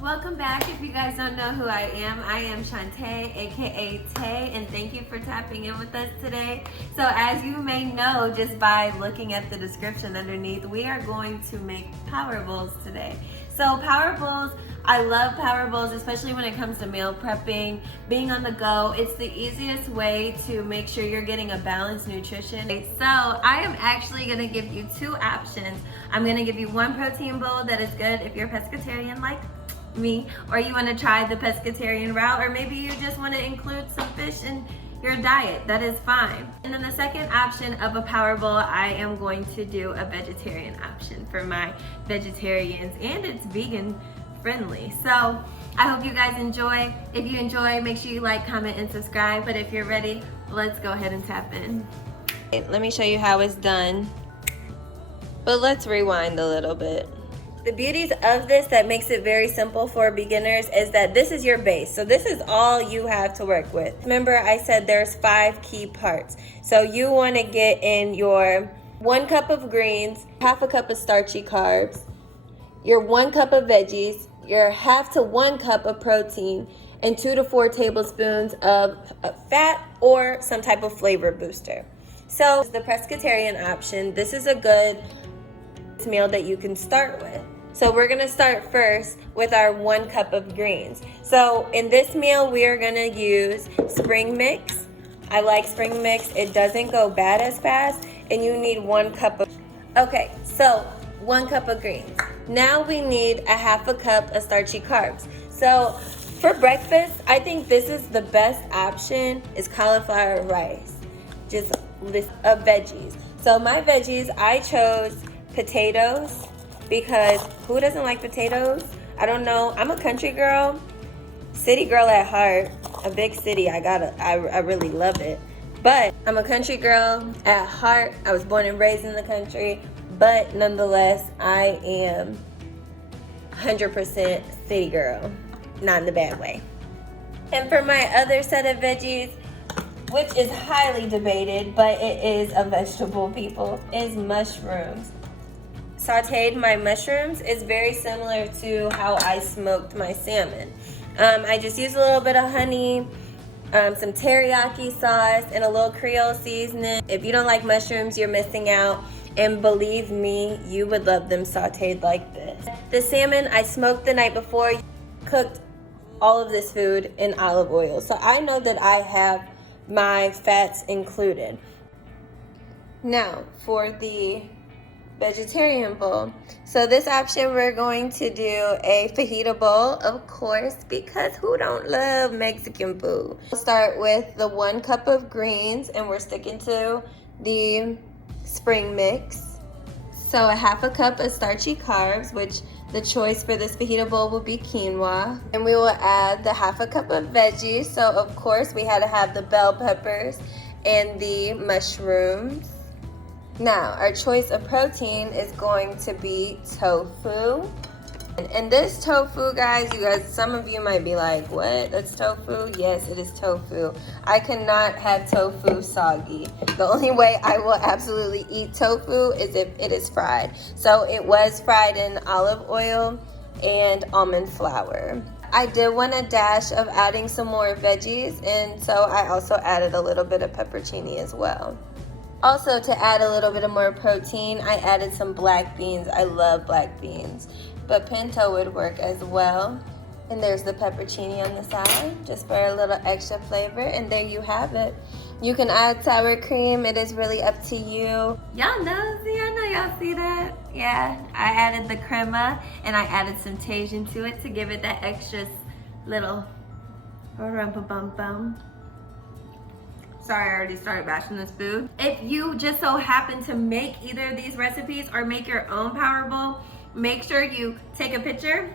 Welcome back. If you guys don't know who I am Shantae, aka Tay, and thank you for tapping in with us today. So as you may know, just by looking at the description underneath, we are going to make power bowls today. So power bowls, I love power bowls, especially when it comes to meal prepping, being on the go. It's the easiest way to make sure you're getting a balanced nutrition. So I am actually gonna give you two options. I'm gonna give you one protein bowl that is good if you're a pescatarian like me, or you want to try the pescatarian route, or maybe you just want to include some fish in your diet. That is fine. And then the second option of a power bowl, I am going to do a vegetarian option for my vegetarians, and it's vegan friendly. So I hope you guys enjoy. If you enjoy, make sure you like, comment, and subscribe. But if you're ready, let's go ahead and tap in. Let me show you how it's done, but let's rewind a little bit. The beauties of this that makes it very simple for beginners is that this is your base. So this is all you have to work with. Remember I said there's 5 key parts. So you want to get in your 1 cup of greens, half a cup of starchy carbs, your 1 cup of veggies, your half to 1 cup of protein, and 2 to 4 tablespoons of fat or some type of flavor booster. So the pescatarian option, this is a good meal that you can start with. So we're gonna start first with our 1 cup of greens. So in this meal, we are gonna use spring mix. I like spring mix. It doesn't go bad as fast, and you need 1 cup of, okay, so 1 cup of greens. Now we need a half a cup of starchy carbs. So for breakfast, I think this is the best option is cauliflower rice, just list of veggies. So my veggies, I chose potatoes, because who doesn't like potatoes? I don't know. I'm a country girl, city girl at heart, a big city. I really love it. But I'm a country girl at heart. I was born and raised in the country, but nonetheless, I am 100% city girl, not in the bad way. And for my other set of veggies, which is highly debated, but it is a vegetable, people, is mushrooms. Sauteed my mushrooms is very similar to how I smoked my salmon. I just use a little bit of honey, some teriyaki sauce, and a little Creole seasoning. If you don't like mushrooms, you're missing out. And believe me, you would love them sauteed like this. The salmon I smoked the night before, cooked all of this food in olive oil. So I know that I have my fats included. Now, for the vegetarian bowl. So this option, we're going to do a fajita bowl, of course, because who don't love Mexican food? We'll start with the 1 cup of greens, and we're sticking to the spring mix. So a half a cup of starchy carbs, which the choice for this fajita bowl will be quinoa. And we will add the half a cup of veggies. So of course we had to have the bell peppers and the mushrooms. Now, our choice of protein is going to be tofu. And this tofu, guys, some of you might be like, what? That's tofu? Yes, it is tofu. I cannot have tofu soggy. The only way I will absolutely eat tofu is if it is fried. So it was fried in olive oil and almond flour. I did want a dash of adding some more veggies, and so I also added a little bit of pepperoni as well. Also, to add a little bit of more protein, I added some black beans. I love black beans, but pinto would work as well. And there's the pepperoni on the side, just for a little extra flavor. And there you have it. You can add sour cream. It is really up to you. Y'all know y'all see that? Yeah, I added the crema, and I added some Tajin to it to give it that extra little rumpa-bum-bum. Sorry, I already started bashing this food. If you just so happen to make either of these recipes or make your own power bowl, make sure you take a picture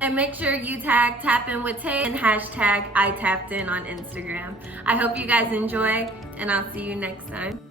and make sure you tag tapinwithtae and hashtag I tapped in on Instagram. I hope you guys enjoy, and I'll see you next time.